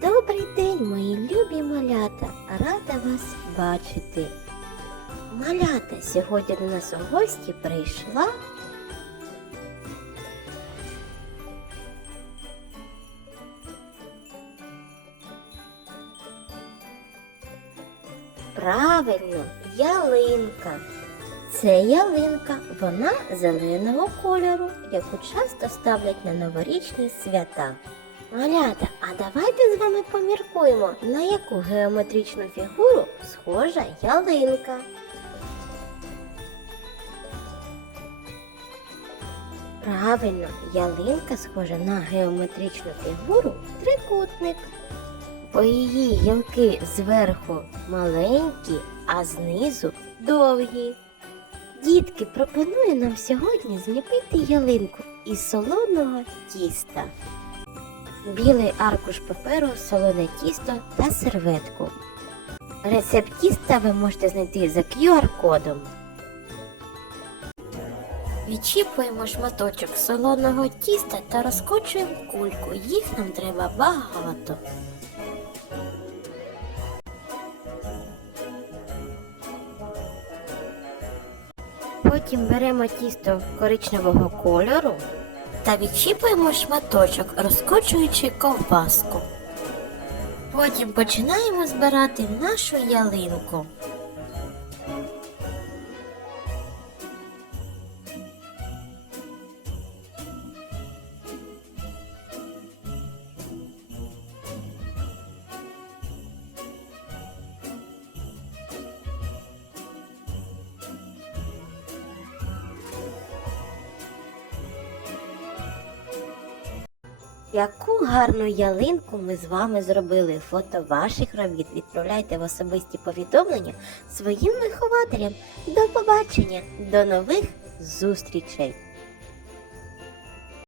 Добрий день, мої любі малята! Рада вас бачити. Малята, сьогодні до нас у гості прийшла правильно ялинка. Це ялинка, вона зеленого кольору, яку часто ставлять на новорічні свята. Малята, а давайте з вами поміркуємо, на яку геометричну фігуру схожа ялинка. Правильно, ялинка схожа на геометричну фігуру трикутник. Бо її гілки зверху маленькі, а знизу довгі. Дітки, пропоную нам сьогодні зліпити ялинку із солоного тіста. Білий аркуш паперу, солоне тісто та серветку. Рецепт тіста ви можете знайти за QR-кодом. Відчіпуємо шматочок солоного тіста та розкочуємо кульку. Їх нам треба багато. Потім беремо тісто коричневого кольору та відчіпуємо шматочок, розкочуючи ковбаску. Потім починаємо збирати нашу ялинку. Яку гарну ялинку ми з вами зробили. Фото ваших робіт відправляйте в особисті повідомлення своїм вихователям. До побачення, до нових зустрічей!